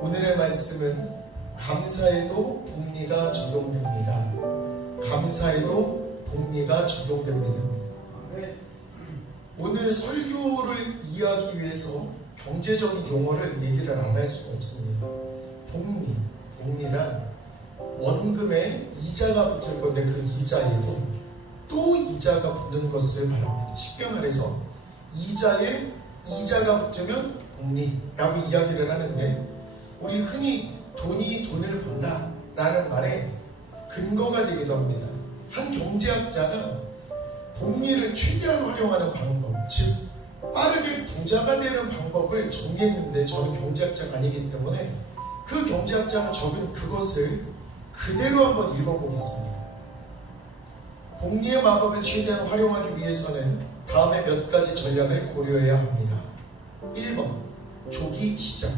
오늘의 말씀은 감사에도 복리가 적용됩니다. 감사에도 복리가 적용됩니다. 오늘 설교를 이해하기 위해서 경제적인 용어를 얘기를 안 할 수가 없습니다. 복리란 원금에 이자가 붙을 건데 그 이자에도 또 이자가 붙는 것을 말합니다. 쉽게 말해서 이자에 이자가 붙으면 복리라고 이야기를 하는데, 우리 흔히 돈이 돈을 번다 라는 말에 근거가 되기도 합니다. 한 경제학자가 복리를 최대한 활용하는 방법, 즉 빠르게 부자가 되는 방법을 정리했는데, 저는 경제학자가 아니기 때문에 그 경제학자가 적은 그것을 그대로 한번 읽어보겠습니다. 복리의 마법을 최대한 활용하기 위해서는 다음에 몇 가지 전략을 고려해야 합니다. 1번, 조기 시작.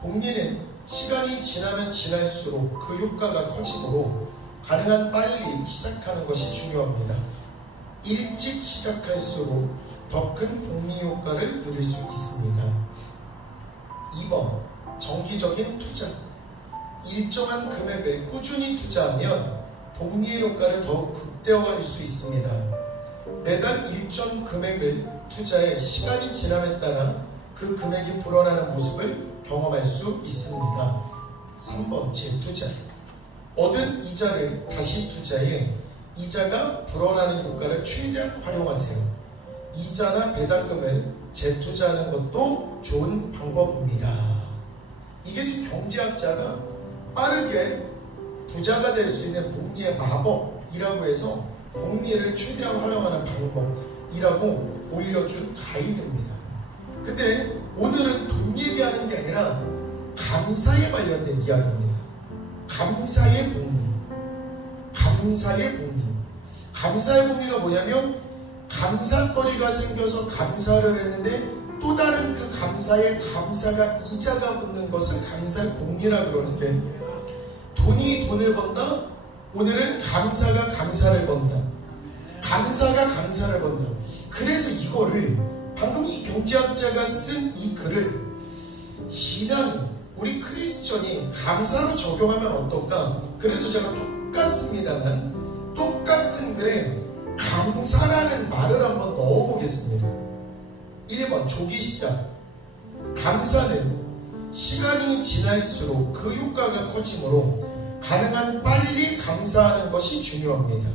복리는 시간이 지나면 지날수록 그 효과가 커지므로 가능한 빨리 시작하는 것이 중요합니다. 일찍 시작할수록 더 큰 복리 효과를 누릴 수 있습니다. 2번, 정기적인 투자. 일정한 금액을 꾸준히 투자하면 복리의 효과를 더욱 극대화할 수 있습니다. 매달 일정 금액을 투자해 시간이 지남에 따라 그 금액이 불어나는 모습을 경험할 수 있습니다. 3번, 재투자. 얻은 이자를 다시 투자해 이자가 불어나는 효과를 최대한 활용하세요. 이자나 배당금을 재투자하는 것도 좋은 방법입니다. 이게 지금 경제학자가 빠르게 부자가 될 수 있는 복리의 마법이라고 해서 복리를 최대한 활용하는 방법이라고 올려준 가이드입니다. 근데 오늘은 돈 얘기하는 게 아니라 감사에 관련된 이야기입니다. 감사의 복리. 감사의 복리. 감사의 복리가 뭐냐면, 감사거리가 생겨서 감사를 했는데 또 다른 그 감사에 감사가 이자가 붙는 것을 감사의 복리라 그러는데, 돈이 돈을 번다? 오늘은 감사가 감사를 번다. 감사가 감사를 번다. 그래서 이거를 방금 이 경제학자가 쓴 이 글을 신앙이, 우리 크리스천이 감사로 적용하면 어떨까? 그래서 제가 똑같습니다만 똑같은 글에 감사라는 말을 한번 넣어보겠습니다. 1번, 조기 시작. 감사는 시간이 지날수록 그 효과가 커지므로 가능한 빨리 감사하는 것이 중요합니다.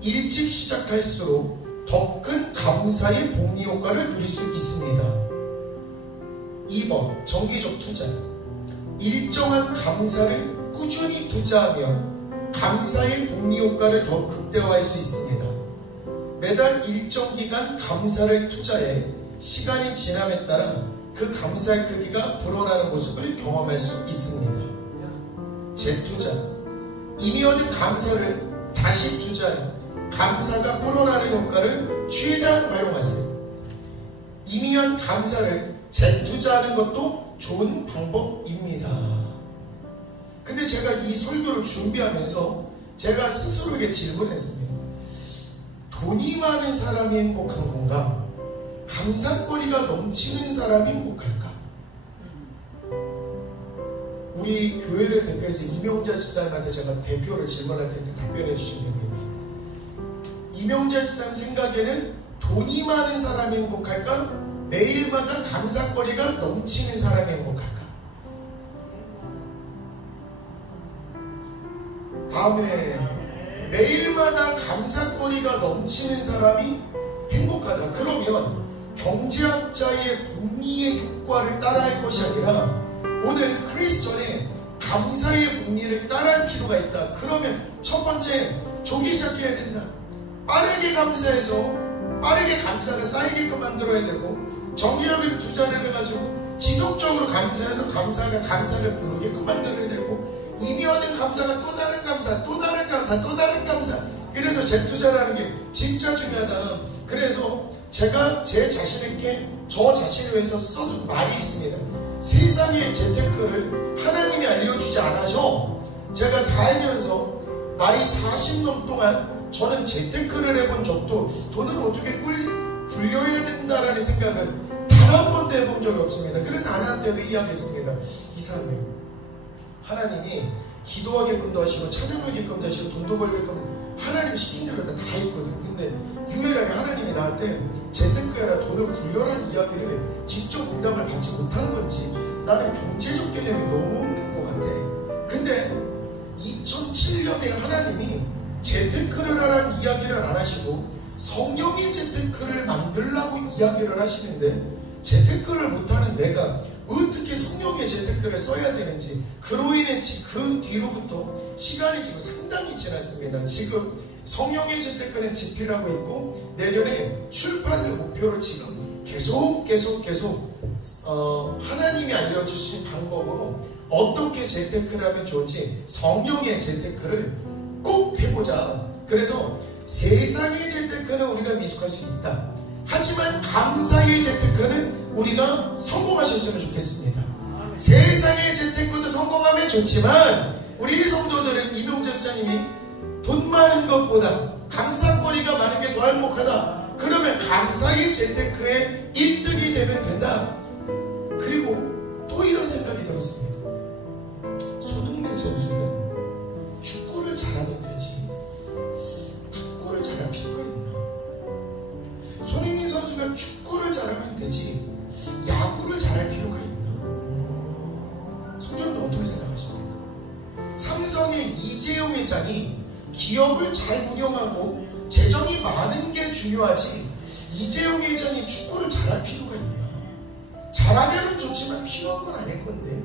일찍 시작할수록 더 큰 감사의 복리 효과를 누릴 수 있습니다. 2번, 정기적 투자. 일정한 감사를 꾸준히 투자하면 감사의 복리 효과를 더 극대화할 수 있습니다. 매달 일정 기간 감사를 투자해 시간이 지남에 따라 그 감사의 크기가 불어나는 모습을 경험할 수 있습니다. 재투자. 이미 얻은 감사를 다시 투자해 감사가 불어나는 효과를 최대한 활용하세요. 이미 한 감사를 재투자하는 것도 좋은 방법입니다. 근데 제가 이 설교를 준비하면서 제가 스스로에게 질문했습니다. 돈이 많은 사람이 행복한 건가? 감사거리가 넘치는 사람이 행복할까? 우리 교회를 대표해서 이명자 집사님한테 제가 대표로 질문할 테니까 답변해 주시면 됩니다. 이명자 집사님 생각에는 돈이 많은 사람이 행복할까? 매일마다 감사거리가 넘치는 사람이 행복할까? 아멘. 매일마다 감사거리가 넘치는 사람이 행복하다. 그러면 경제학자의 복리의 효과를 따라할 것이 아니라 오늘 크리스천의 감사의 복리를 따라할 필요가 있다. 그러면 첫 번째, 조기 시작해야 된다. 빠르게 감사해서 빠르게 감사가 쌓이게끔 만들어야 되고, 정기적인 투자를 해가지고 지속적으로 감사해서 감사가 감사를 부르게끔 만들어야 되고, 이미 얻은 감사가 또 다른 감사, 또 다른 감사, 또 다른 감사. 그래서 재투자라는 게 진짜 중요하다. 그래서 제가 제 자신에게 저 자신을 위해서 써둔 말이 있습니다. 세상의 재테크를 하나님이 알려주지 않아서 제가 살면서 나이 40년 동안 저는 재테크를 해본 적도, 돈을 어떻게 굴려야 된다라는 생각을 단 한 번도 해본 적이 없습니다. 그래서 아내한테도 이야기했습니다. 이사님, 하나님이 기도하게끔도 하시고 찬양하게끔도 하시고 돈도 벌게끔 하나님 시킨 대로 다 했거든. 근데 유일하게 하나님이 나한테 재테크해라, 돈을 굴려라는 이야기를 직접 응답을 받지 못한 건지 나는 경제적 개념이 너무 없는 것 같아. 근데 2007년에 하나님이 재테크를 하라는 이야기를 안 하시고 성령의 재테크를 만들라고 이야기를 하시는데, 재테크를 못하는 내가 어떻게 성령의 재테크를 써야 되는지, 그로 인해 그 뒤로부터 시간이 지금 상당히 지났습니다. 지금 성령의 재테크는 집필하고 있고 내년에 출판을 목표로 지금 계속 하나님이 알려주신 방법으로 어떻게 재테크를 하면 좋은지 성령의 재테크를 꼭 해보자. 그래서 세상의 재테크는 우리가 미숙할 수 있다. 하지만 감사의 재테크는 우리가 성공하셨으면 좋겠습니다. 세상의 재테크도 성공하면 좋지만 우리 성도들은 이명재 목사님이 돈 많은 것보다 감사거리가 많은 게 더 행복하다. 그러면 감사의 재테크의 1등이 되면 된다. 그리고 또 이런 생각이 들었습니다. 손흥민 선수는 축구를 잘하면 되지 탁구를 잘할 필요가 있나? 손흥민 선수가 축구를 잘하면 되지 야구를 잘할 필요가 있나? 성도님은 어떻게 생각하십니까? 삼성의 이재용 회장이 기업을 잘 운영하고 재정이 많은 게 중요하지 이재용 회장이 축구를 잘할 필요가 있나? 잘하면 좋지만 필요한 건 아닐 건데.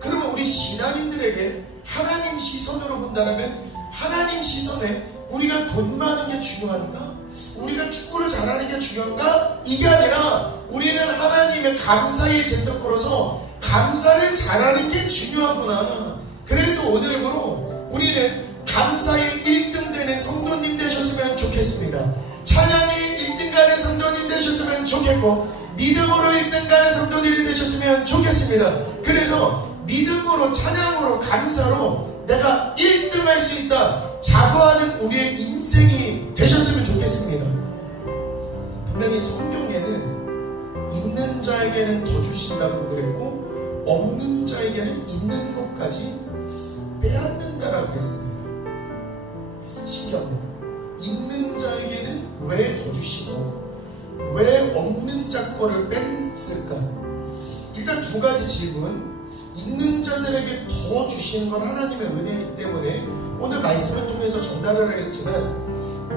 그러면 우리 신앙인들에게 하나님 시선으로 본다면 하나님 시선에 우리가 돈 많은 게 중요한가? 우리가 축구를 잘하는 게 중요한가? 이게 아니라 우리는 하나님의 감사의 재테크로서 감사를 잘하는 게 중요하구나. 그래서 오늘부로 우리는 감사의 1등 되는 성도님 되셨으면 좋겠습니다. 찬양의 1등 가는 성도님 되셨으면 좋겠고 믿음으로 1등 가는 성도들이 되셨으면 좋겠습니다. 그래서 믿음으로 찬양으로 감사로 내가 1등 할 수 있다 자부하는 우리의 인생이 되셨으면 좋겠습니다. 분명히 성경에는 있는 자에게는 더 주신다고 그랬고 없는 자에게는 있는 것까지 빼앗는다라고 했습니다. 신기합니다. 있는 자에게는 왜 더 주시고 왜 없는 자 거를 뺐을까? 일단 두 가지 질문. 있는 자들에게 더 주시는 건 하나님의 은혜이기 때문에 오늘 말씀을 통해서 전달을 하겠지만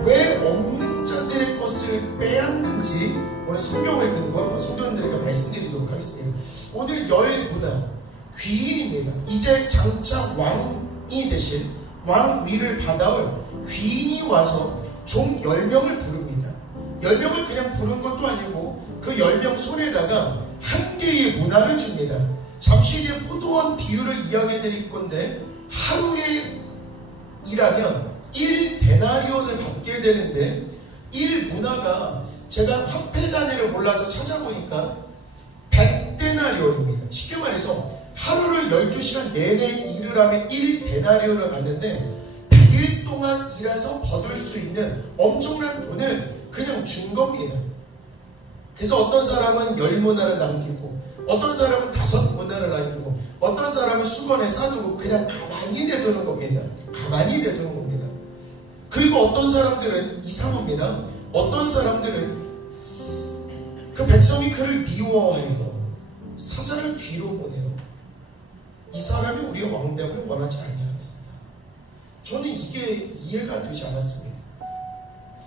왜 없는 자들의 것을 빼앗는지 오늘 성경을 근거로 성도님들에게 말씀드리도록 하겠습니다. 오늘 열 문화 귀인입니다. 이제 장차 왕이 되실 왕 위를 받아올 귀인이 와서 종 10명을 부릅니다. 10명을 그냥 부른 것도 아니고 그 10명 손에다가 한 개의 문화를 줍니다. 잠시 뒤에 포도원 비유를 이야기해 드릴 건데 하루에 일하면 1데나리온을 받게 되는데 1문화가 제가 화폐 단위를 몰라서 찾아보니까 100데나리온입니다. 쉽게 말해서 하루를 12시간 내내 일을 하면 1데나리온을 받는데 100일 동안 일해서 거둘 수 있는 엄청난 돈을 그냥 준 겁니다. 그래서 어떤 사람은 10문화를 남기고 어떤 사람은 5문화를 남기고 어떤 사람은 수건에 싸두고 그냥 가만히 내두는 겁니다. 가만히 내두는 겁니다. 그리고 어떤 사람들은 이상합니다. 어떤 사람들은 그 백성이 그를 미워해요. 사자를 뒤로 보내요. 이 사람이 우리의 왕됨을 원하지 아니합니다. 저는 이게 이해가 되지 않았습니다.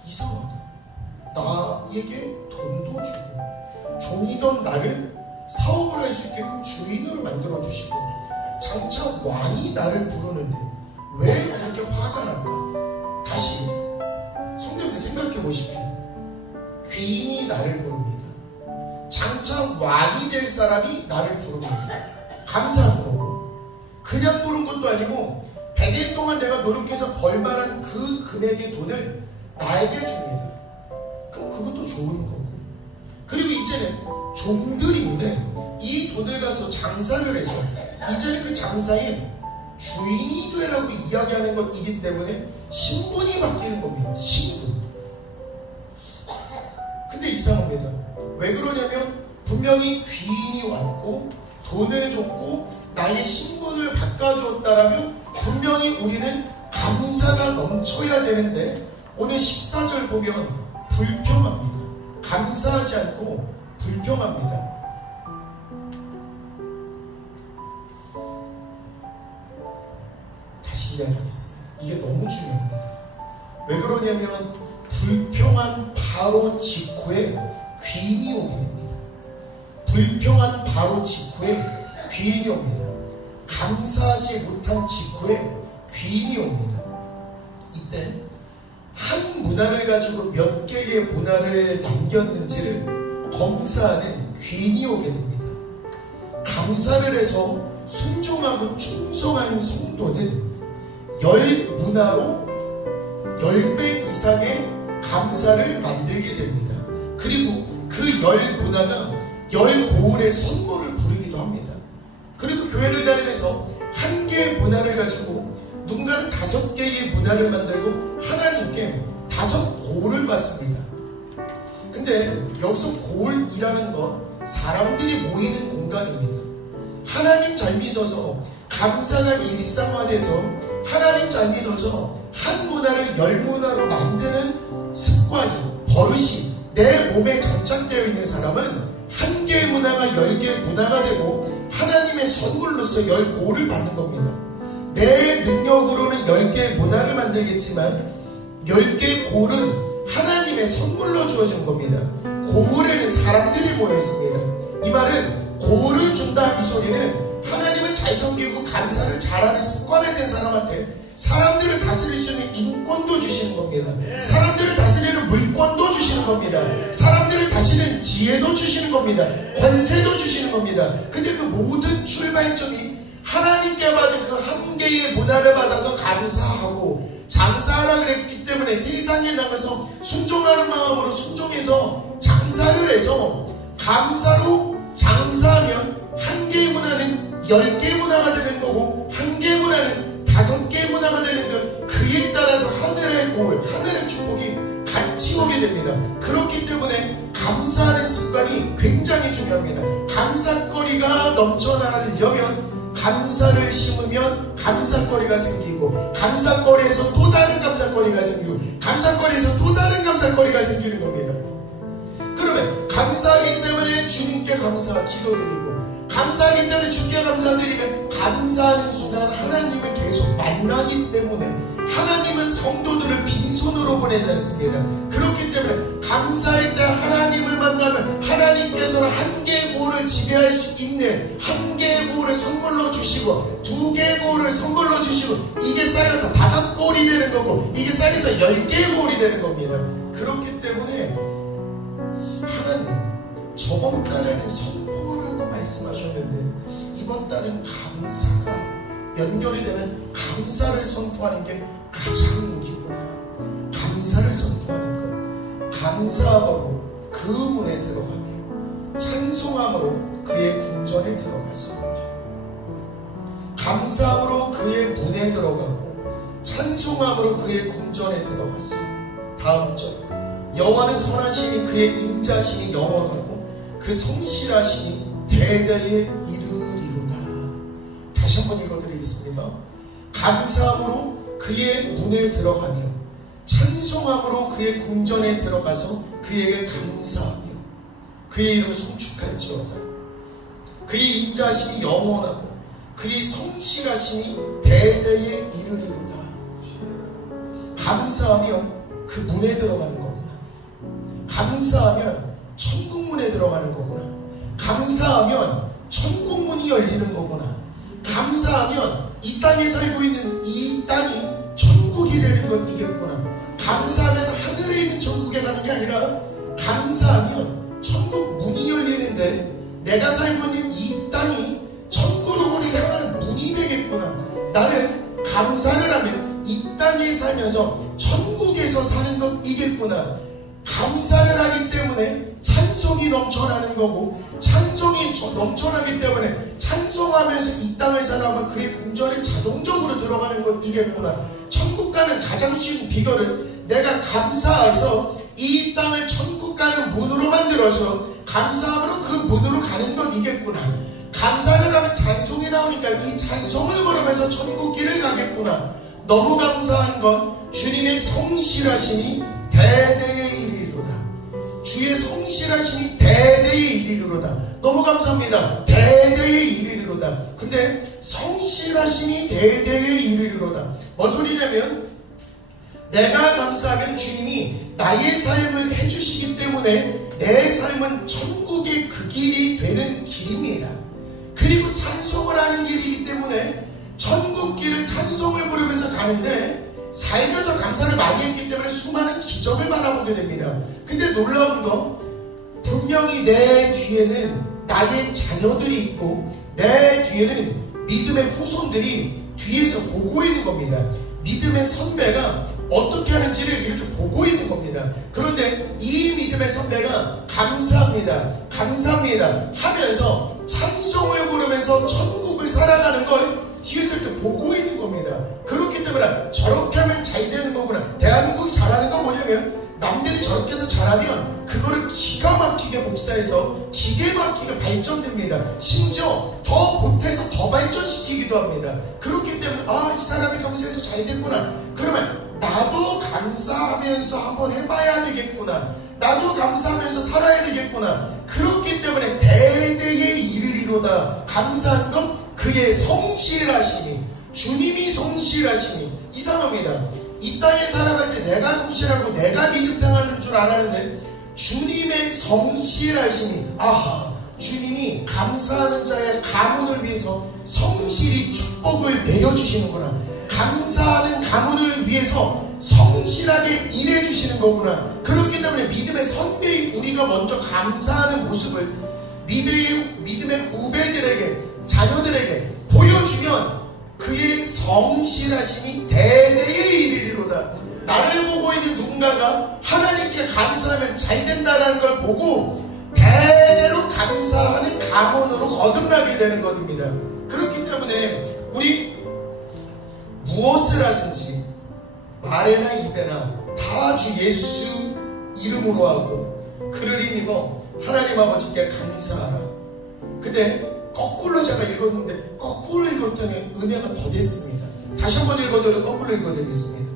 이상하다. 나에게 돈도 주고 종이던 나를 사업을 할 수 있게끔 주인으로 만들어주시고 장차 왕이 나를 부르는데 왜 그렇게 화가 날까? 다시 성도님들 생각해 보십시오. 귀인이 나를 부릅니다. 장차 왕이 될 사람이 나를 부릅니다. 감사한 거고 그냥 부른 것도 아니고 100일 동안 내가 노력해서 벌만한 그 금액의 돈을 나에게 줍니다. 그럼 그것도 좋은 거고 그리고 이제는 종들인데 이 돈을 가서 장사를 해서 이제는 그 장사에 주인이 되라고 이야기하는 것이기 때문에 신분이 바뀌는 겁니다. 신분. 근데 이상합니다. 왜 그러냐면 분명히 귀인이 왔고 돈을 줬고 나의 신분을 바꿔주었다라면 분명히 우리는 감사가 넘쳐야 되는데 오늘 14절 보면 불평합니다. 감사하지 않고 불평합니다. 다시 이야기하겠습니다. 이게 너무 중요합니다. 왜 그러냐면 불평한 바로 직후에 귀인이 오게 됩니다. 불평한 바로 직후에 귀인이 옵니다. 감사하지 못한 직후에 귀인이 옵니다. 이때 한 문화를 가지고 몇 개의 문화를 남겼는지를 검사하는 귀인이 오게 됩니다. 감사를 해서 순종하고 충성한 성도는 10문화로 10배 이상의 감사를 만들게 됩니다. 그리고 그 10문화가 10고을의 선물을 부르기도 합니다. 그리고 교회를 다니면서 한 개의 문화를 가지고 누군가는 5개의 문화를 만들고 하나님께 5고을을 받습니다. 근데 여기서 고을이라는 건 사람들이 모이는 공간입니다. 하나님 잘 믿어서 감사가 일상화돼서 하나님 잘 믿어서 한 문화를 10문화로 만드는 습관이, 버릇이 내 몸에 장착되어 있는 사람은 한 개의 문화가 10개의 문화가 되고 하나님의 선물로서 10고을을 받는 겁니다. 내 능력으로는 10개의 문화를 만들겠지만 10개의 고을은 하나님의 선물로 주어진 겁니다. 고을에는 사람들이 모여 있습니다. 이 말은 고을을 준다 이 소리는 하나님을 잘 섬기고 감사를 잘하는 습관에 된 사람한테 사람들을 다스릴 수 있는 인권도 주시는 겁니다. 사람들을 다스리는 물권도 주시는 겁니다. 사람들을 다스리는 지혜도 주시는 겁니다. 권세도 주시는 겁니다. 근데 그 모든 출발점이 하나님께 받은 그 한 개의 문화를 받아서 감사하고 장사하라 그랬기 때문에 세상에 나가서 순종하는 마음으로 순종해서 장사를 해서 감사로 장사하면 한 개의 문화는 10개의 문화가 되는 거고 한 개의 문화는 5개의 문화가 되는 것, 그에 따라서 하늘의 고을, 하늘의 축복이 같이 오게 됩니다. 그렇기 때문에 감사하는 습관이 굉장히 중요합니다. 감사거리가 넘쳐나려면 감사를 심으면 감사거리가 생기고 감사거리에서 또 다른 감사거리가 생기고 감사거리에서 또 다른 감사거리가 생기는 겁니다. 그러면 감사하기 때문에 주님께 감사 기도드리고 감사하기 때문에 주께 감사드리면 감사하는 순간 하나님을 계속 만나기 때문에 하나님은 성도들을 빈손으로 보내지 않습니다. 그렇기 때문에 감사할 때 하나님을 만나면 하나님께서는 한 개의 고을을 지배할 수 있는 한 개의 고을을 선물로 주시고 2개의 고을을 선물로 주시고 이게 쌓여서 5고을이 되는 거고 이게 쌓여서 10개의 고을이 되는 겁니다. 그렇기 때문에 하나님 저번 달에는 선포라고 말씀하셨는데 이번 달은 감사가 연결이 되면 감사를 선포하는 게 가장 무기구나. 감사를 선포하는 것, 감사함으로 그 문에 들어가며 찬송함으로 그의 궁전에 들어가서 감사함으로 그의 문에 들어가고 찬송함으로 그의 궁전에 들어가서 다음 절 여호와는 선하시니 그의 인자심이 영원하고 그 성실하시니 대대에 이르리로다. 다시 한번 읽어드리겠습니다. 감사함으로 그의 문에 들어가며 찬송함으로 그의 궁전에 들어가서 그에게 감사하며 그의 이름을 송축할지어다. 그의 인자심이 영원하고 그의 성실하심이 대대에 이르리로다. 감사하면 그 문에 들어가는 거구나. 감사하면 천국 문에 들어가는 거구나. 감사하면 천국 문이 열리는 거구나. 감사하면 이 땅에 살고 있는 이 땅이 천국이 되는 건 이겠구나. 감사하면 하늘에 있는 천국에 가는 게 아니라 감사하면 천국 문이 열리는데 내가 살고 있는 이 땅이 천국으로 향하는 문이 되겠구나. 나는 감사를 하면 이 땅에 살면서 천국에서 사는 것 이겠구나. 감사를 하기 때문에 찬송이 넘쳐나는 거고 찬송이 넘쳐나기 때문에 찬송하면서 이 땅을 살아가면 그의 궁전에 자동적으로 들어가는 것 이겠구나. 천국 가는 가장 쉬운 비결은 내가 감사해서 이 땅을 천국 가는 문으로 만들어서 감사함으로 그 문으로 이겠구나. 감사를 하면 찬송이 나오니까 이 찬송을 걸으면서 천국길을 가겠구나. 너무 감사한 건 주님의 성실하심이 대대의 일이로다. 주의 성실하심이 대대의 일이로다. 너무 감사합니다. 대대의 일이로다. 근데 성실하심이 대대의 일이로다. 뭔 소리냐면 내가 감사하면 주님이 나의 삶을 해주시기 때문에 내 삶은 천국의 그 길이 되는 길입니다. 그리고 찬송을 하는 길이기 때문에 천국 길을 찬송을 부르면서 가는데 살면서 감사를 많이 했기 때문에 수많은 기적을 바라보게 됩니다. 근데 놀라운 거 분명히 내 뒤에는 나의 자녀들이 있고 내 뒤에는 믿음의 후손들이 뒤에서 보고 있는 겁니다. 믿음의 선배가 어떻게 하는지를 이렇게 보고 있는 겁니다. 그런데 이 믿음의 선배가 감사합니다, 감사합니다 하면서 찬송을 부르면서 천국을 살아가는 걸 뒤에서 이렇게 보고 있는 겁니다. 그렇기 때문에 저렇게 하면 잘 되는 거구나. 대한민국이 잘하는 건 뭐냐면 남들이 저렇게 해서 잘하면 그거를 기가 막히게 복사해서 기계 막히게 발전됩니다. 심지어 더 보태서 더 발전시키기도 합니다. 그렇기 때문에 이 사람이 감사해서 잘 됐구나. 그러면 나도 감사하면서 한번 해봐야 되겠구나. 나도 감사하면서 살아야 되겠구나. 그렇기 때문에 대대의 이르리로다. 감사한 건 그의 성실하심이, 주님이 성실하심이 이상합니다. 이 땅에 살아갈 때 내가 성실하고 내가 믿음 생활하는 줄 알았는데 주님의 성실하심이, 주님이 감사하는 자의 가문을 위해서 성실히 축복을 내려주시는구나. 감사하는 가문을 위해서 성실하게 일해주시는 거구나. 그렇기 때문에 믿음의 선배인 우리가 먼저 감사하는 모습을 믿음의 후배들에게, 자녀들에게 보여주면 그의 성실하심이 대대의 일이로다. 나를 보고 있는 누군가가 하나님께 감사하면 잘 된다는 걸 보고 대대로 감사하는 가문으로 거듭나게 되는 것입니다. 그렇기 때문에 우리 무엇을 하든지 말에나 입에나 다 주 예수 이름으로 하고 그를 힘입어 하나님 아버지께 감사하라. 근데 거꾸로 제가 읽었는데 거꾸로 읽었더니 은혜가 더 됐습니다. 다시 한번 읽어드려 거꾸로 읽어드리겠습니다.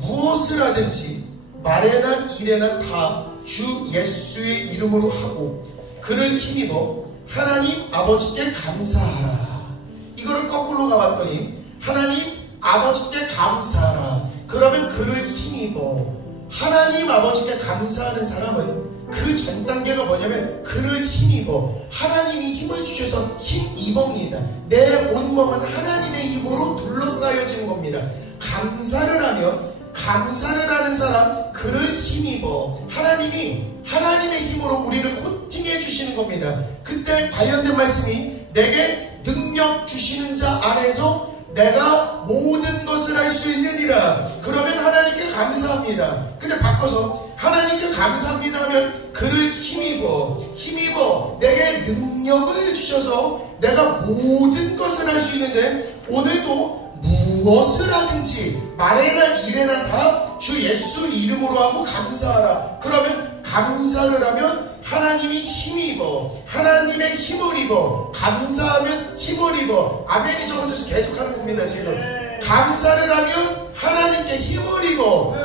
무엇을 하든지 말에나 일에나 다 주 예수의 이름으로 하고 그를 힘입어 하나님 아버지께 감사하라. 이거를 거꾸로 가봤더니 하나님 아버지께 감사하라. 그러면 그를 힘입어. 하나님 아버지께 감사하는 사람은 그 전 단계가 뭐냐면 그를 힘입어. 하나님이 힘을 주셔서 힘입어입니다. 내 온몸은 하나님의 힘으로 둘러싸여지는 겁니다. 감사를 하면 감사를 하는 사람 그를 힘입어. 하나님이 하나님의 힘으로 우리를 코팅해 주시는 겁니다. 그때 관련된 말씀이 내게 능력 주시는 자 안에서 내가 모든 것을 할 수 있느니라. 그러면 하나님께 감사합니다. 근데 바꿔서 하나님께 감사합니다 하면 그를 힘입어 내게 능력을 주셔서 내가 모든 것을 할 수 있는데 오늘도 무엇을 하든지 말에나 일에나 다 주 예수 이름으로 하고 감사하라. 그러면 감사를 하면 하나님이 힘입어. 하나님의 힘을 입어. 감사하면 힘을 입어. 아멘이 적어서 계속하는 겁니다. 지금 감사를 하면 하나님께 힘을 입어.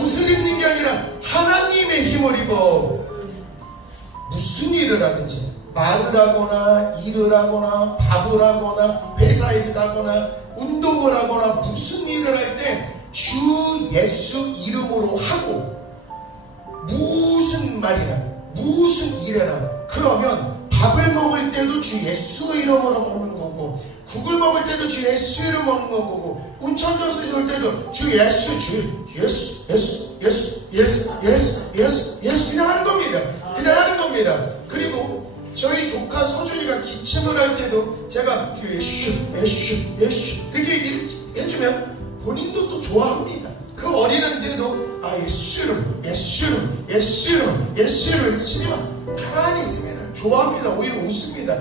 옷을 입는 게 아니라 하나님의 힘을 입어. 무슨 일을 하든지 말을 하거나 일을 하거나 밥을 하거나 회사에서 가거나 운동을 하거나 무슨 일을 할 때 주 예수 이름으로 하고 무슨 말이나 무슨 일이나 그러면 밥을 먹을 때도 주 예수 이름으로 먹는 거고 국을 먹을 때도 주 예수 이름 먹는 거고 운천전수 돌 때도 주 예수 그냥 하는 겁니다. 그리고 저희 조카 서준이가 기침을 할 때도 제가 주 예수 이렇게 해주면 본인도 또 좋아합니다. 그 어린애인데도 예수 치면 가만히 있습니다. 좋아합니다. 오히려 웃습니다.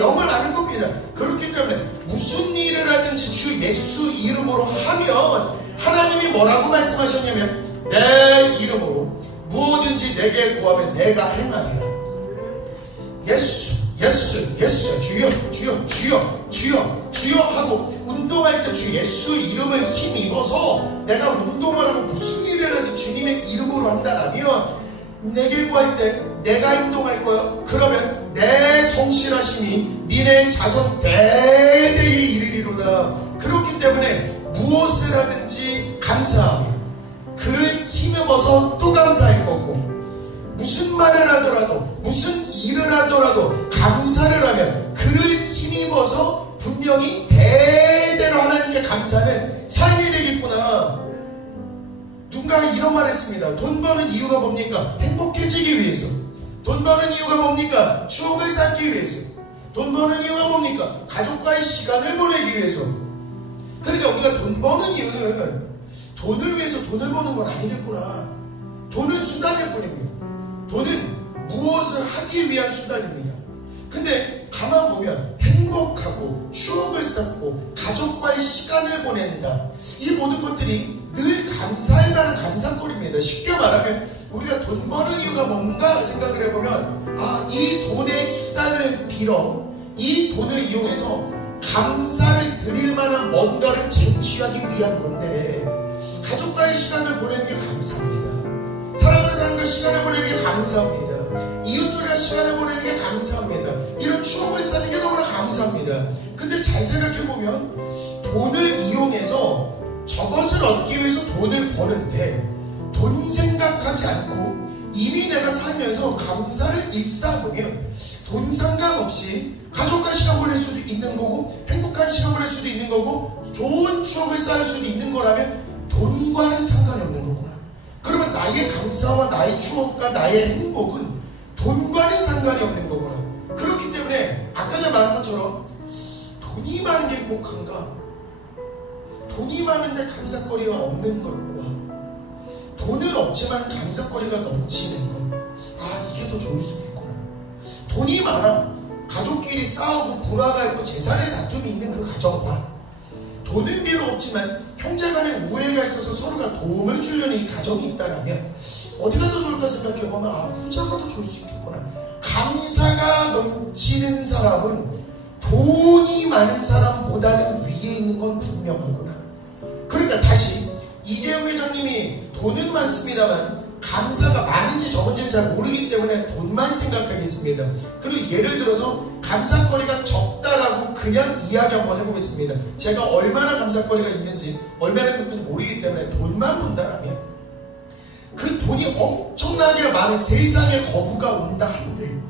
영을 아는 겁니다. 그렇기 때문에 무슨 일을 하든지 주 예수 이름으로 하면 하나님이 뭐라고 말씀하셨냐면 내 이름으로 무엇든지 내게 구하면 내가 행하리라. 예수 예수 예수 주여 주여 주여 주여 주여 하고 운동할 때 주 예수 이름을 힘입어서 내가 운동을 하고 무슨 일을 하든 주님의 이름으로 한다라면 내게 구할 때 내가 행동할 거야. 그러면 내 성실하심이 니네 자손 대대에 이르리로다. 그렇기 때문에 무엇을 하든지 감사하며 그를 힘입어서 또 감사할 거고, 무슨 말을 하더라도 무슨 일을 하더라도 감사를 하면 그를 힘입어서 분명히 대대로 하나님께 감사하는 삶이 되겠구나. 누군가 이런 말 했습니다. 돈 버는 이유가 뭡니까? 행복해지기 위해서. 돈 버는 이유가 뭡니까? 추억을 쌓기 위해서. 돈 버는 이유가 뭡니까? 가족과의 시간을 보내기 위해서. 그러니까 우리가 돈 버는 이유는 돈을 위해서 돈을 버는 건 아니겠구나. 돈은 수단일 뿐입니다. 돈은 무엇을 하기 위한 수단입니다. 근데 가만 보면 행복하고 추억을 쌓고 가족과의 시간을 보낸다. 이 모든 것들이 늘 감사할 만한 감사거리입니다. 쉽게 말하면 우리가 돈 버는 이유가 뭔가 생각을 해보면 이 돈의 수단을 빌어 이 돈을 이용해서 감사를 드릴 만한 뭔가를 쟁취하기 위한 건데, 가족과의 시간을 보내는 게 감사합니다. 사랑하는 사람과 시간을 보내는 게 감사합니다. 이웃들과 시간을 보내는 게 감사합니다. 이런 추억을 쌓는 게 너무나 감사합니다. 근데 잘 생각해보면 돈을 이용해서 저것을 얻기 위해서 돈을 버는데 돈 생각하지 않고 이미 내가 살면서 감사를 일사하면 돈 상관없이 가족과 시간 보낼 수도 있는 거고 행복한 시간 보낼 수도 있는 거고 좋은 추억을 쌓을 수도 있는 거라면 돈과는 상관이 없는 거구나. 그러면 나의 감사와 나의 추억과 나의 행복은 돈과는 상관이 없는 거구나. 그렇기 때문에 아까 전에 말한 것처럼 돈이 많은 게 행복한가? 돈이 많은데 감사거리가 없는 것과 돈은 없지만 감사거리가 넘치는 것, 이게 더 좋을 수도 있구나. 돈이 많아 가족끼리 싸우고 불화가 있고 재산의 다툼이 있는 그 가정과 돈은 비록 없지만 형제간에 우애가 있어서 서로가 도움을 주려는 이 가정이 있다면 어디가 더 좋을까 생각해보면 후자가 더 좋을 수 있겠구나. 감사가 넘치는 사람은 돈이 많은 사람보다는 위에 있는 건 분명하구나. 그러니까 다시 이재용 회장님이 돈은 많습니다만 감사가 많은지 적은지는 잘 모르기 때문에 돈만 생각하겠습니다. 그리고 예를 들어서 감사거리가 적다라고 그냥 이야기 한번 해보겠습니다. 제가 얼마나 감사거리가 있는지 얼마나 행복한지 모르기 때문에 돈만 본다라면 그 돈이 엄청나게 많은 세상에 거부가 온다 한들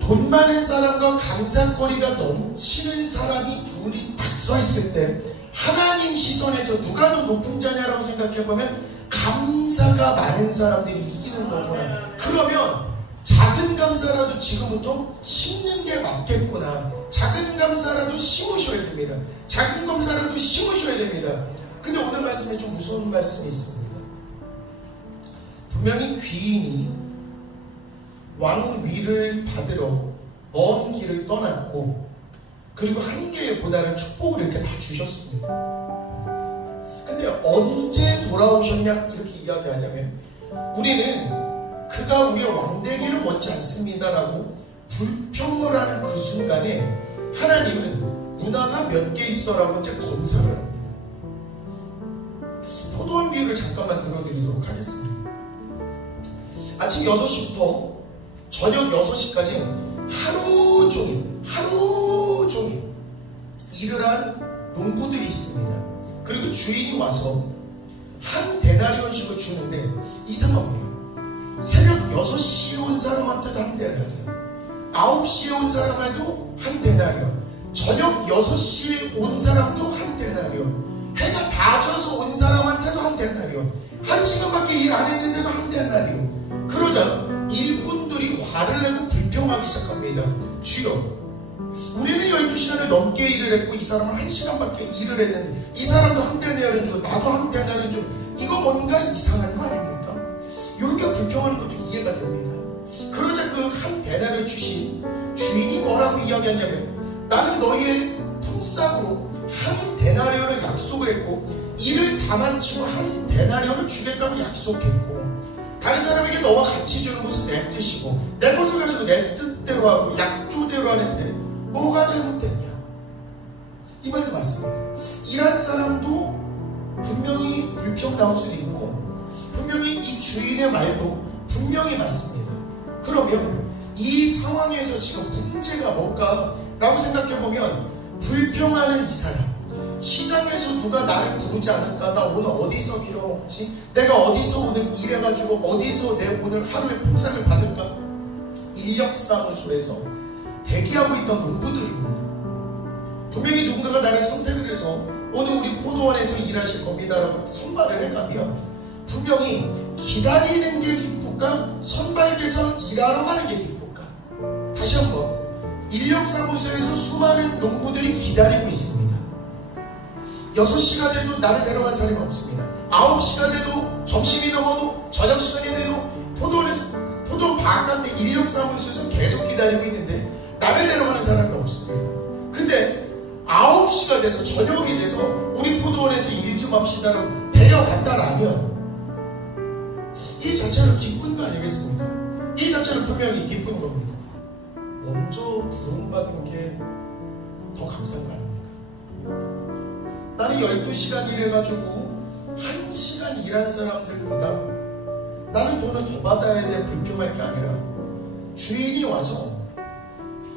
돈 많은 사람과 감사거리가 넘치는 사람이 둘이 딱 서 있을 때 하나님 시선에서 누가 더 높은 자냐라고 생각해보면 감사가 많은 사람들이 이기는 거구나. 그러면 작은 감사라도 지금부터 심는 게 맞겠구나. 작은 감사라도 심으셔야 됩니다. 작은 감사라도 심으셔야 됩니다. 근데 오늘 말씀에 좀 무서운 말씀이 있습니다. 분명히 귀인이 왕위를 받으러 먼 길을 떠났고 그리고 한 개의 보다는 축복을 이렇게 다 주셨습니다. 근데 언제 돌아오셨냐 이렇게 이야기하냐면 우리는 그가 우리의 왕되기를 원치 않습니다라고 불평을 하는 그 순간에 하나님은 문화가 몇 개 있어라고 이제 검사를 합니다. 포도원 비유를 잠깐만 들어드리도록 하겠습니다. 아침 6시부터 저녁 6시까지 하루 종일 일을 한 농부들이 있습니다. 그리고 주인이 와서 한 데나리온씩을 주는데 이상합니다. 새벽 6시에 온 사람한테도 한 데나리온, 9시에 온 사람한테도 한 데나리온, 저녁 6시에 온 사람도 한 데나리온, 해가 다 져서 온 사람한테도 한 데나리온, 1시간밖에 일 안 했는데도 한 데나리온. 그러자 일꾼들이 화를 내고 불평하기 시작합니다. 주여, 우리는 12시간을 넘게 일을 했고 이 사람은 1시간밖에 일을 했는데 이 사람도 한 데나리온 주고 나도 한 데나리온 주고 이거 뭔가 이상한 거 아닙니까? 이렇게 불평하는 것도 이해가 됩니다. 그러자 그 한 데나리온 주신 주인이 뭐라고 이야기하냐면 나는 너희의 품삯으로 한 데나리온을 약속을 했고 일을 다 마치고 한 데나리온을 주겠다고 약속했고 다른 사람에게 너와 같이 주는 것은 내 뜻이고 내 것을 가지고 내 뜻 뜻대로 하고 약조대로 하는데 뭐가 잘못됐냐? 이 말도 맞습니다. 일한 사람도 분명히 불평 나올 수도 있고 분명히 이 주인의 말도 분명히 맞습니다. 그러면 이 상황에서 지금 문제가 뭘까? 라고 생각해보면 불평하는 이 사람, 시장에서 누가 나를 부르지 않을까? 나 오늘 어디서 빌어먹지? 내가 어디서 오늘 일해가지고 어디서 내 오늘 하루의 품삯을 받을까? 인력사무소에서 대기하고 있던 농부들입니다. 분명히 누군가가 나를 선택을 해서 오늘 우리 포도원에서 일하실 겁니다라고 선발을 해가면 분명히 기다리는 게 기쁠까? 선발돼서 일하러 가는 게 기쁠까? 다시 한번, 인력사무소에서 수많은 농부들이 기다리고 있습니다. 6시가 돼도 나를 데려간 사람이 없습니다. 9시가 돼도, 점심이 넘어도, 저녁 시간이 돼도 포도원 바깥에 인력사무소에서 계속 기다리고 있는데 나를 데려가는 사람이 없습니다. 근데 9시가 돼서, 저녁이 돼서 우리 포도원에서 일 좀 합시다라고 데려간다라면 이 자체로 기쁜 거 아니겠습니까? 이 자체로 분명히 기쁜 겁니다. 먼저 부름받은 게 더 감사한 거 아닙니까? 나는 12시간 일해가지고 1시간 일한 사람들보다 나는 돈을 더 받아야 돼 불평할 게 아니라 주인이 와서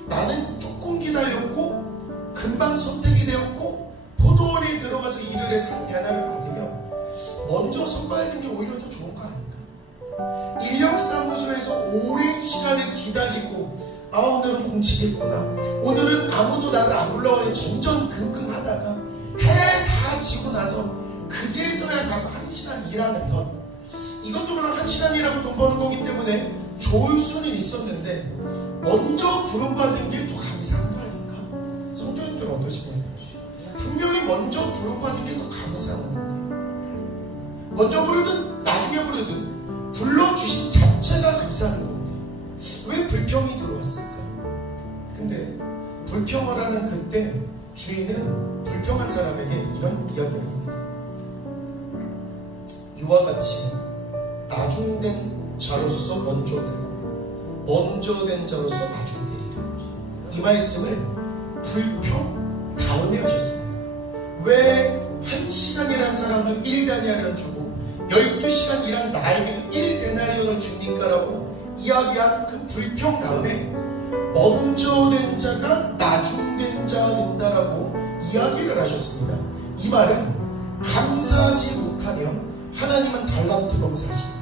나는 조금 기다렸고 금방 선택이 되었고 포도원에 들어가서 일을 해서 대안을 받으면 먼저 선발된 게 오히려 더 좋은 거 아닌가? 인력사무소에서 오랜 시간을 기다리고 오늘은 공치겠구나, 오늘은 아무도 나를 안 불러와서 정전긍긍하다가 해 다 지고 나서 그제서야 가서 1시간 일하는 것, 이것도 물론 1시간 일하고 돈 버는 거기 때문에 좋을 수는 있었는데 먼저 부름받은 게 더 감사한 거 아닌가? 성도님들은 어떠십니까? 분명히 먼저 부름받은 게 더 감사한 건데 먼저 부르든 나중에 부르든 불러주신 자체가 감사한 건데 왜 불평이 들어왔을까? 근데 불평을 하는 그때 주인은 불평한 사람에게 이런 이야기를 합니다. 이와 같이 나중된 자로서 먼저 되고 먼저 된 자로서 나중되리라. 이 말씀을 불평 다음에 하셨습니다. 왜 1시간 일한 사람도 1데나리온 주고 12시간 일한 나에게는 1데나리온을 줍니까? 라고 이야기한 그 불평 다음에 먼저 된 자가 나중된 자가 된다라고 이야기를 하셨습니다. 이 말은 감사하지 못하면 하나님은 달란트 검사하십니다.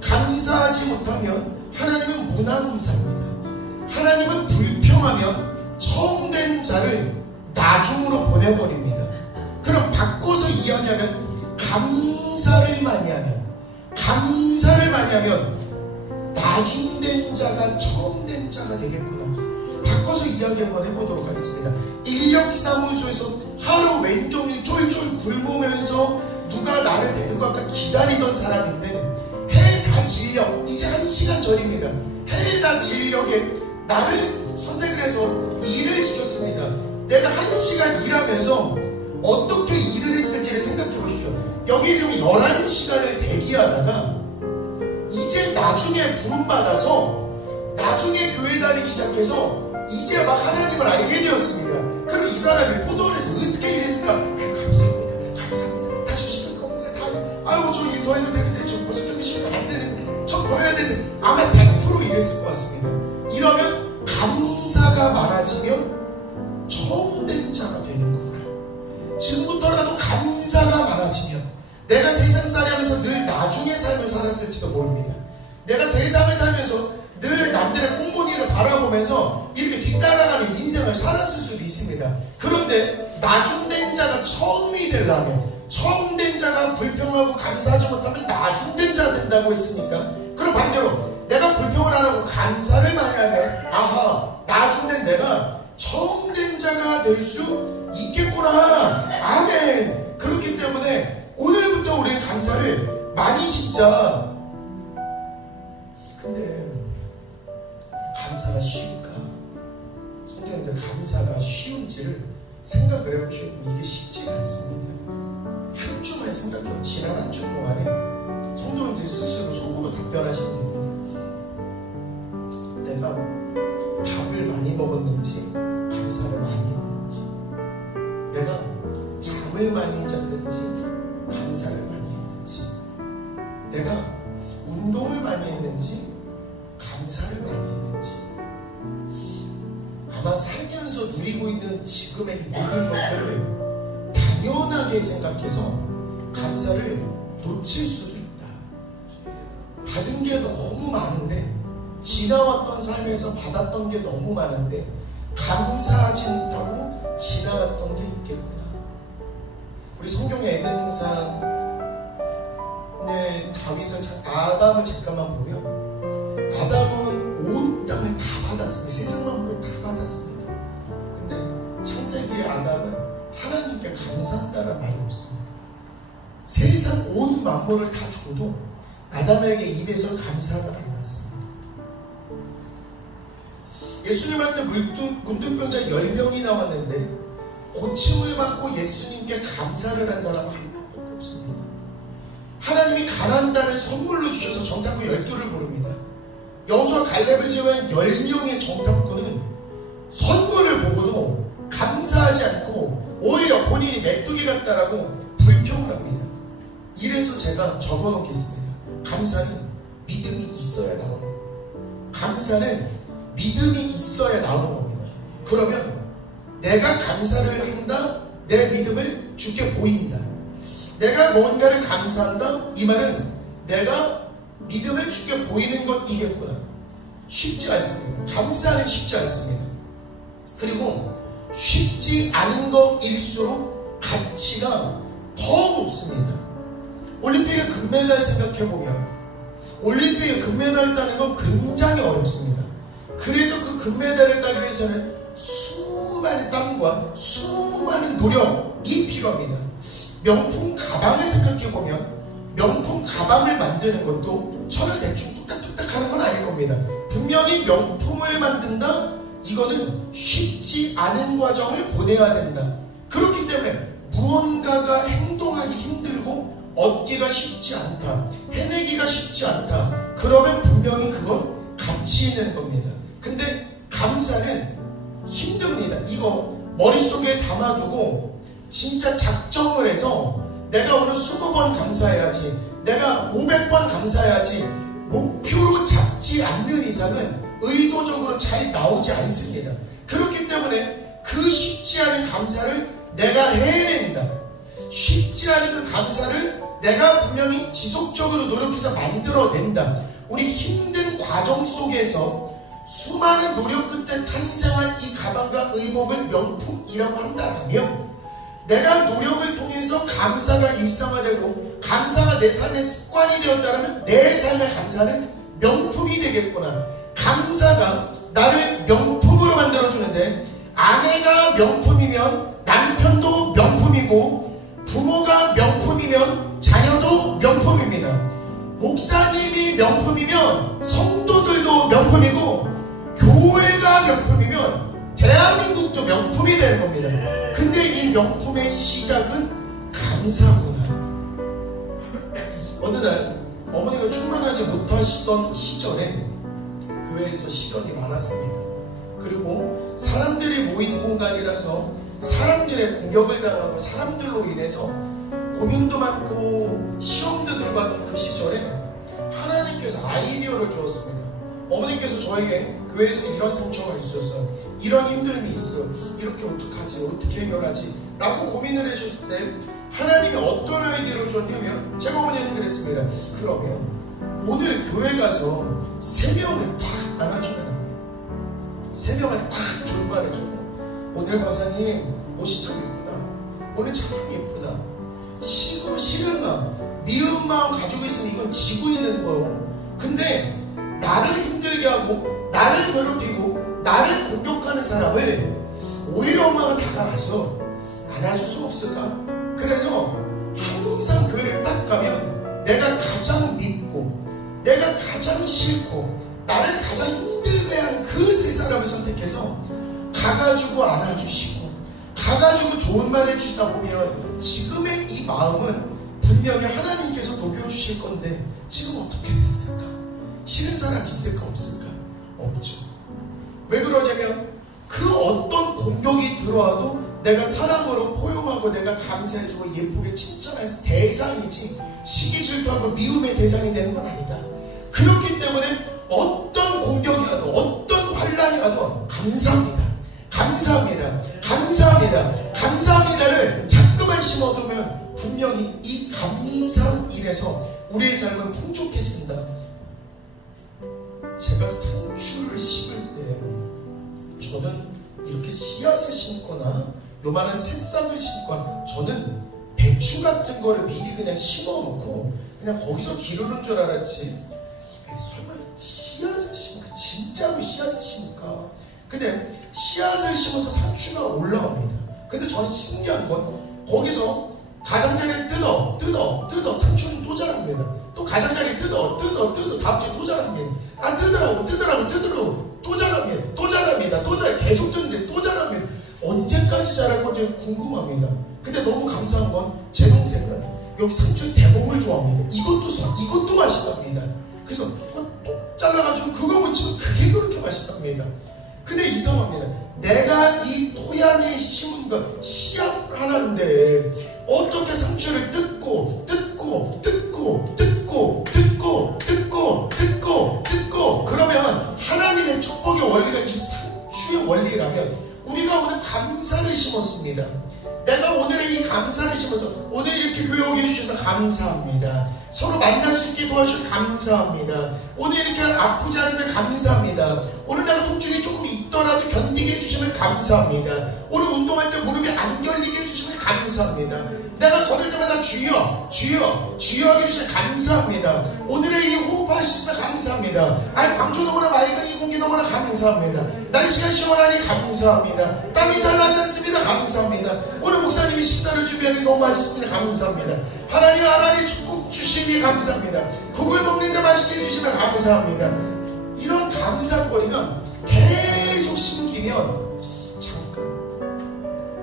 감사하지 못하면 하나님은 문화검사입니다. 하나님은 불평하면 처음 된 자를 나중으로 보내버립니다. 그럼 바꿔서 이야기하면 감사를 많이 하면 나중된 자가 처음 된 자가 되겠구나. 바꿔서 이야기 한번 해보도록 하겠습니다. 인력사무소에서 하루 왼종일 쫄쫄 굶으면서 누가 나를 데리고 갈까 기다리던 사람인데 해가 진력, 이제 1시간 전입니다. 해가 진력에 나를 선택을 해서 일을 시켰습니다. 내가 1시간 일하면서 어떻게 일을 했을지를 생각해 보십시오. 여기 지금 11시간을 대기하다가 이제 나중에 부름받아서 나중에 교회 다니기 시작해서 이제 막 하나님을 알게 되었습니다. 그럼 이 사람이 포도원에서 어떻게 일했을까? 감사합니다. 다 주시는 겁니다. 저 일 더 해도 되는데 저 벌써 시간 안 되는데 저 더 해야 되는데 아마 100% 이랬을 것 같습니다. 이러면 감사가 많아지면 처음 된 자가 되는구나. 지금부터라도 감사가 많아지면 내가 세상 살면서 늘 나중의 삶을 살았을지도 모릅니다. 내가 세상을 살면서 늘 남들의 꽁무니를 바라보면서 이렇게 뒤따라가는 인생을 살았을 수도 있습니다. 그런데 나중된 자가 처음이 되려면, 처음 된 자가 불평하고 감사하지 못하면 나중된 자가 된다고 했으니까, 그럼 반대로 내가 불평을 안 하고 감사를 많이 하면 나중된 내가 처음 된 자가 될 수 있겠구나. 아멘. 그렇기 때문에 오늘부터 우리는 감사를 많이 심자. 근데 감사가 쉬울까? 성도님들, 감사가 쉬운지를 생각을 해보시면 이게 쉽지가 않습니다. 한 주만 생각해요. 지난 한 주 동안에 성도님들이 스스로 속으로 답변하시면 됩니다. 내가 잠을 많이 잤는지 감사를 많이 했는지, 내가 운동을 많이 했는지 감사를 많이 했는지, 아마 살면서 누리고 있는 지금의 이 모든 것들을 당연하게 생각해서 감사를 놓칠 수도 있다. 받은 게 너무 많은데, 지나왔던 삶에서 받았던 게 너무 많은데 감사하지 못하고 지나갔던 게 있겠구나. 우리 성경의 에덴 동산의 아담을 잠깐만 보면, 아담은 온 땅을 다 받았습니다. 세상 만물을 다 받았습니다. 근데 창세기의 아담은 하나님께 감사한다는 말이 없습니다. 세상 온 만물을 다 줘도 아담에게 입에서 감사가 안 났습니다. 예수님한테 문둥병자 10명이 나왔는데 고침을 받고 예수님께 감사를 한 사람은 한 명밖에 없습니다. 하나님이 가나안 땅을 선물로 주셔서 정탐꾼 12를 부릅니다. 여호수아 갈렙을 제외한 10명의 정탐꾼은 선물을 보고도 감사하지 않고 오히려 본인이 메뚜기 같다라고 불평을 합니다. 이래서 제가 적어놓겠습니다. 감사는 믿음이 있어야 나오는 겁니다. 감사는 믿음이 있어야 나오는 겁니다. 그러면 내가 감사를 한다, 내 믿음을 주께 보인다. 내가 뭔가를 감사한다, 이 말은 내가 믿음을 주께 보이는 것이겠구나. 쉽지 않습니다. 감사는 쉽지 않습니다. 그리고 쉽지 않은 것일수록 가치가 더 높습니다. 올림픽의 금메달 생각해보면, 올림픽에 금메달을 따는 건 굉장히 어렵습니다. 그래서 그 금메달을 따기 위해서는 수많은 땀과 수많은 노력이 필요합니다. 명품 가방을 생각해보면, 명품 가방을 만드는 것도 철을 대충 뚝딱뚝딱 하는 건 아닐 겁니다. 분명히 명품을 만든다? 이거는 쉽지 않은 과정을 보내야 된다. 그렇기 때문에 무언가가 행동하기 힘들고 얻기가 쉽지 않다, 해내기가 쉽지 않다, 그러면 분명히 그건 가치 있는 겁니다. 근데 감사는 힘듭니다. 이거 머릿속에 담아두고 진짜 작정을 해서 내가 오늘 20번 감사해야지, 내가 500번 감사해야지 목표로 잡지 않는 이상은 의도적으로 잘 나오지 않습니다. 그렇기 때문에 그 쉽지 않은 감사를 내가 해낸다. 쉽지 않은 그 감사를 내가 분명히 지속적으로 노력해서 만들어낸다. 우리 힘든 과정 속에서 수많은 노력 끝에 탄생한 이 가방과 의복을 명품이라고 한다면, 내가 노력을 통해서 감사가 일상화되고 감사가 내 삶의 습관이 되었다면 내 삶의 감사는 명품이 되겠구나. 감사가 나를 명품으로 만들어주는데, 아내가 명품이면 남편도 명품이고, 부모가 명품이면 자녀도 명품입니다. 목사님이 명품이면 성도들도 명품이고, 교회가 명품이면 대한민국도 명품이 되는 겁니다. 근데 이 명품의 시작은 감사구나. 어느 날 어머니가 충만하지 못하시던 시절에 교회에서 시련이 많았습니다. 그리고 사람들이 모인 공간이라서 사람들의 공격을 당하고 사람들로 인해서 고민도 많고 시험도 들어가던 그 시절에 하나님께서 아이디어를 주었습니다. 어머니께서 저에게 교회에서 이런 상처가 있었어요, 이런 힘듦이 있어, 이렇게 어떡하지, 어떻게 해결하지 라고 고민을 해주셨을 때 하나님이 어떤 아이디어를 주었냐면, 제가 어머니한테 그랬습니다. 그러면 오늘 교회 가서 3명을 딱 안아주면 안 돼요. 3명을 딱 졸반해주고, 오늘 과사님 옷이 참 예쁘다, 오늘 참 예쁘다, 시고 싫은 마음, 미운 마음 가지고 있으면 이건 지고 있는 거예요. 근데 나를 힘들게 하고 나를 괴롭히고 나를 공격하는 사람을 오히려 엄마가 다가가서 안아줄 수 없을까? 그래서 항상 교회를 딱 가면 내가 가장 믿고 내가 가장 싫고 나를 가장 힘들게 하는 그 세 사람을 선택해서 가가지고 안아주시고 가가지고 좋은 말 해주시다 보면 지금의 이 마음은 분명히 하나님께서 녹여주실 건데 지금 어떻게 됐을까? 싫은 사람 있을까 없을까? 없죠. 왜 그러냐면 그 어떤 공격이 들어와도 내가 사랑으로 포용하고 내가 감사해주고 예쁘게 칭찬할 대상이지 시기 질투하고 미움의 대상이 되는 건 아니다. 그렇기 때문에 어떤 공격이 와도 어떤 환란이 와도 감사합니다. 감사합니다. 감사합니다. 감사합니다를 자꾸만 심어두면 분명히 이 감사로 인해서 우리의 삶은 풍족해진다. 제가 상추를 심을 때 저는 이렇게 씨앗을 심거나 요만한 새싹을 심거나 저는 배추 같은 거를 미리 그냥 심어놓고 그냥 거기서 기르는 줄 알았지 설마 씨앗을 심을까? 진짜로 씨앗을 심을까? 근데 씨앗을 심어서 상추가 올라옵니다. 근데 전 신기한 건 거기서 가장자리를 뜯어 상추는 또 자랍니다. 또 가장자리 뜯어 다음 주에 또 자랍니다. 안 뜯으라고 또 자랍니다. 계속 뜯는데 또 자랍니다. 언제까지 자랄 건지 궁금합니다. 근데 너무 감사한 건 제 동생은 여기 상추 대봉을 좋아합니다. 이것도 맛있답니다. 그래서 뚝 잘라가지고 그거 무치면 그게 그렇게 맛있답니다. 근데 이상합니다. 내가 이 토양에 심은 거 씨앗 하나인데 어떻게 상추를 뜯고 그러면 하나님의 축복의 원리가 이 상추의 원리라면 우리가 오늘 감사를 심었습니다. 내가 오늘의 이 감사를 심어서 오늘 이렇게 교회 오게 해주셔서 감사합니다. 서로 만날 수 있게 도와주셔서 감사합니다. 오늘 이렇게 아프지 않은데 감사합니다. 오늘 내가 통증이 조금 있더라도 견디게 해주시면 감사합니다. 오늘 운동할 때 무릎이 안 결리게 해주시면 감사합니다. 내가 걸을 때마다 주여 하게 해주시면 감사합니다. 오늘의 이 호흡할 수 있으면 감사합니다. 아니 광주 너무나 맑은 이 공기 너무나 감사합니다. 날씨가 시원하니 감사합니다. 땀이 잘 나지 않습니다. 감사합니다. 오늘 목사님이 식사를 준비하니 너무 맛있습니다. 감사합니다. 하나님 축복 주시니 감사합니다. 국을 먹는데 맛있게 해주시면 감사합니다. 이런 감사거리는 계속 심기면 잠깐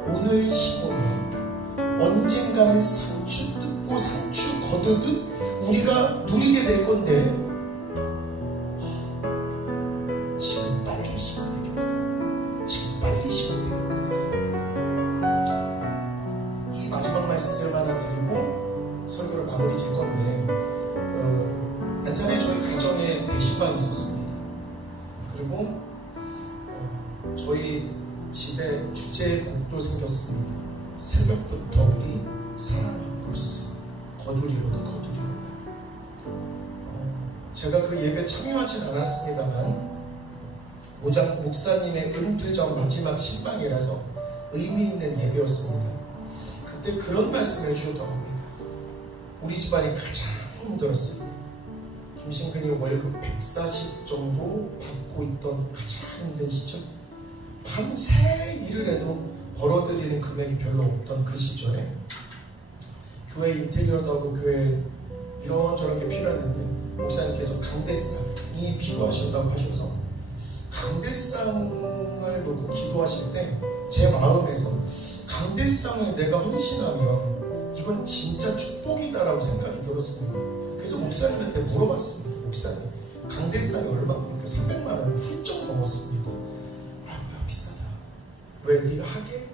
오늘 심으면 언젠가는 상추 뜯고 상추 거두듯 우리가 누리게 될 건데 지금 빨리 심어야 되겠구나. 이 마지막 말씀 하나 드리고 설교를 마무리 질 건데 안산에 저희 가정에 대식방이 있었습니다. 그리고 저희 집에 주제곡도 생겼습니다. 새벽부터 우리 사랑하고스 거두리로다. 제가 그 예배 참여하진 않았습니다만 목사님의 은퇴전 마지막 신방이라서 의미 있는 예배였습니다. 그때 그런 말씀을 해주셨다고 합니다. 우리 집안이 가장 힘들었을 때 김신근이 월급 140 정도 받고 있던 가장 힘든 시절 밤새 일을 해도 벌어들이는 금액이 별로 없던 그 시절에 교회 인테리어도 하고 교회 이런저런 게 필요했는데 목사님께서 강대상이 필요하셨다고 하셔서 강대상을 놓고 기도하실 때 제 마음에서 강대상을 내가 헌신하면 이건 진짜 축복이다라고 생각이 들었습니다. 그래서 목사님한테 물어봤습니다. 목사님 강대상이 얼마입니까? 300만 원을 훌쩍 넘었습니다. 아이고야 비싸다. 왜 네가 하게?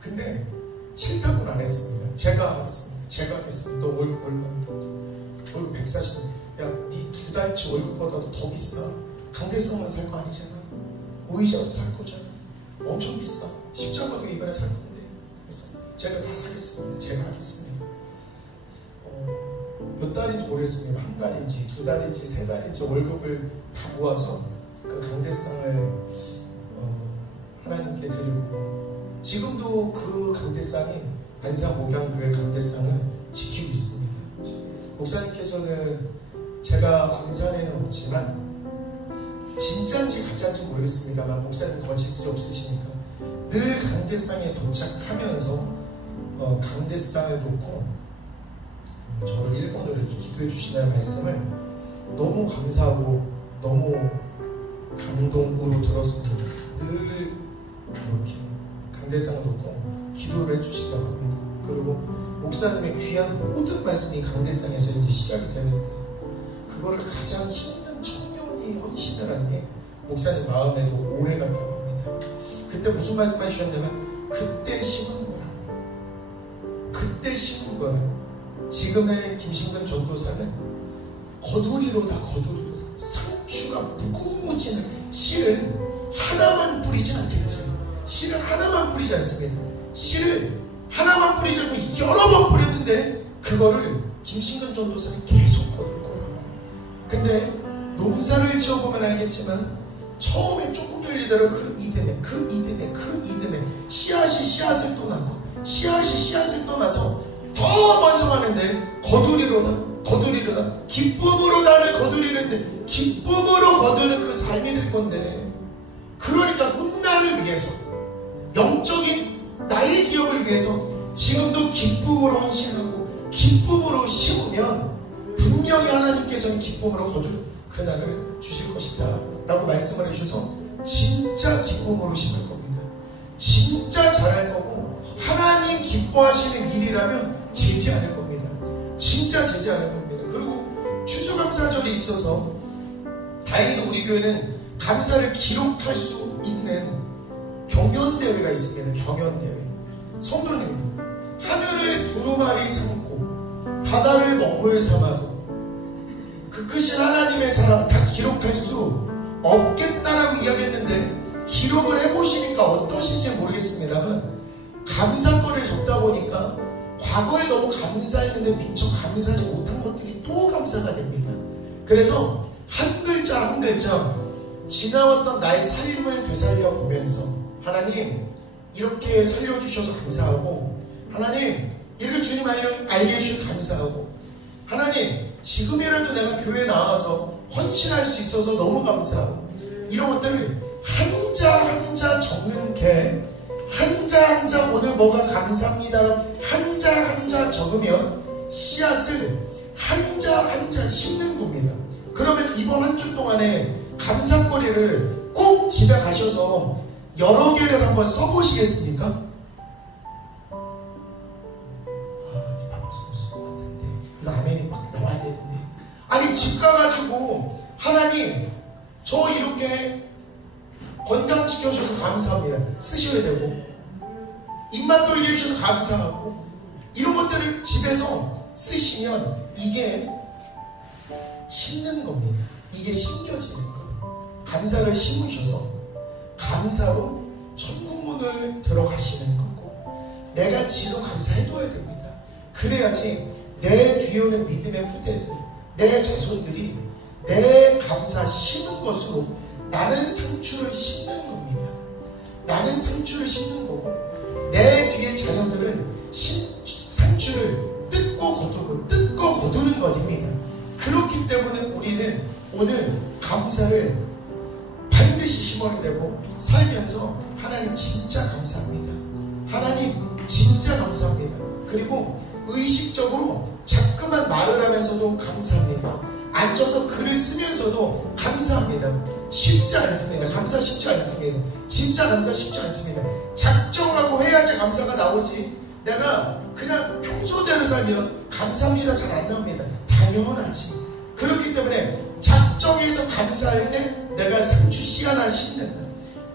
근데 싫다고는 안 했습니다. 제가 하겠습니다. 너 월급 얼마인데? 월급 140만 원. 야, 네 2달치 월급보다도 더 비싸. 강대상만 살 거 아니잖아. 의자도 살 거잖아. 엄청 비싸. 십자가도 이번에 살 건데. 그래서 제가 다 사겠습니다. 제가 하겠습니다. 몇 달인지 모르겠습니다. 한 달인지, 2달인지, 3달인지 월급을 다 모아서 그 강대상을 하나님께 드리고 지금도 그 강대상이 안산 목양교회 강대상을 지키고 있습니다. 목사님께서는 제가 안산에는 없지만 진짜인지 가짜인지 모르겠습니다만 목사님 거짓이 없으시니까 늘 강대상에 도착하면서 강대상을 놓고 저를 일본어로 이렇게 기도해 주시는 말씀을 너무 감사하고 너무 감동으로 들었습니다. 늘 이렇게 강대상을 놓고 기도를 해주시다고 합니다. 그리고 목사님의 귀한 모든 말씀이 강대상에서 이제 시작이 되는데 그거를 가장 힘든 청년이 헌신을 한 게 목사님 마음에도 오래 갔다고 합니다. 그때 무슨 말씀 해주셨냐면 그때 그때 심은 거라고. 그때 심은 거야. 지금의 김신근 전도사는 거두리로다. 상추가 무궁무진한 씨를 하나만 뿌리지 않겠지. 씨를 하나만 뿌리지 않습니다. 씨를 하나만 뿌리지 않고 여러 번 뿌렸는데 그거를 김신근 전도사는 계속 거둘 거라고. 근데 농사를 지어보면 알겠지만 처음에 조금 열리더라도 그 이듬해 씨앗을 또 낳고 씨앗을 또 나서 더 번성하는데 거두리로다 기쁨으로 나를 거두리는데 기쁨으로 거두는 그 삶이 될 건데, 그러니까 훗날을 위해서 영적인 나의 기업을 위해서 지금도 기쁨으로 헌신하고 기쁨으로 심으면 분명히 하나님께서는 기쁨으로 거둘 그날을 주실 것이다 라고 말씀을 해주셔서 진짜 기쁨으로 심을 겁니다. 진짜 잘할 거고 하나님 기뻐하시는 일이라면 재지 않을 겁니다. 진짜 재지 않을 겁니다. 그리고 추수감사절이 있어서 다행히도 우리 교회는 감사를 기록할 수 있는 경연대회가 있습니다. 경연대회. 성도님, 하늘을 두루마리 삼고 바다를 먹물 삼아도 그 크신 하나님의 사랑 다 기록할 수 없겠다라고 이야기했는데, 기록을 해보시니까 어떠신지 모르겠습니다만 감사거리를 적다 보니까 과거에 너무 감사했는데 미처 감사하지 못한 것들이 또 감사가 됩니다. 그래서 한 글자 한 글자 지나왔던 나의 삶을 되살려 보면서, 하나님 이렇게 살려주셔서 감사하고, 하나님 이렇게 주님 알게 해주셔서 감사하고, 하나님 지금이라도 내가 교회에 나와서 헌신할 수 있어서 너무 감사하고, 이런 것들을 한자 한자 적는 게, 한자 한자 오늘 뭐가 감사합니다 한자 한자 적으면 씨앗을 한자 한자 심는 겁니다. 그러면 이번 한 주 동안에 감사거리를 꼭 집에 가셔서 여러 개를 한번 써보시겠습니까? 바빠서 못 쓸 것 같은데 이거 아멘이 막 나와야 되는데, 아니 집 가가지고 하나님 저 이렇게 건강 지켜주셔서 감사합니다 쓰셔야 되고, 입만 돌게 해주셔서 감사하고, 이런 것들을 집에서 쓰시면 이게 심는 겁니다. 이게 심겨지는 거예요. 감사를 심으셔서 감사로 천국문을 들어가시는 거고, 내가 지금 감사해둬야 됩니다. 그래야지 내 뒤에 오는 믿음의 후대들, 내 자손들이 내 감사 심은 것으로 나는 상추를 심는 겁니다. 나는 상추를 심는 거고, 내 뒤에 자녀들은 상추를 뜯고 거두는 것입니다. 그렇기 때문에 우리는 오늘 감사를 반드시 심어야 되고, 살면서 하나님 진짜 감사합니다. 하나님 진짜 감사합니다. 그리고 의식적으로 자꾸만 말을 하면서도 감사합니다. 앉아서 글을 쓰면서도 감사합니다. 쉽지 않습니다. 감사 쉽지 않습니다. 진짜 감사 쉽지 않습니다. 작정하고 해야지 감사가 나오지, 내가 그냥 평소대로 살면 감사합니다 잘 안 나옵니다. 당연하지. 그렇기 때문에 작정해서 감사할 때 내가 상추 씨 하나 심는다,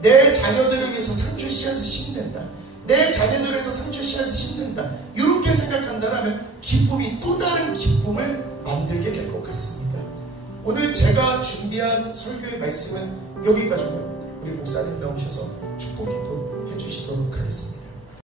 내 자녀들을 위해서 상추 씨앗을 심는다, 내 자녀들을 위해서 상추 씨앗을 심는다, 이렇게 생각한다면 기쁨이 또 다른 기쁨을 만들게 될 것 같습니다. 오늘 제가 준비한 설교의 말씀은 여기까지고요. 우리 목사님 나오셔서 축복 기도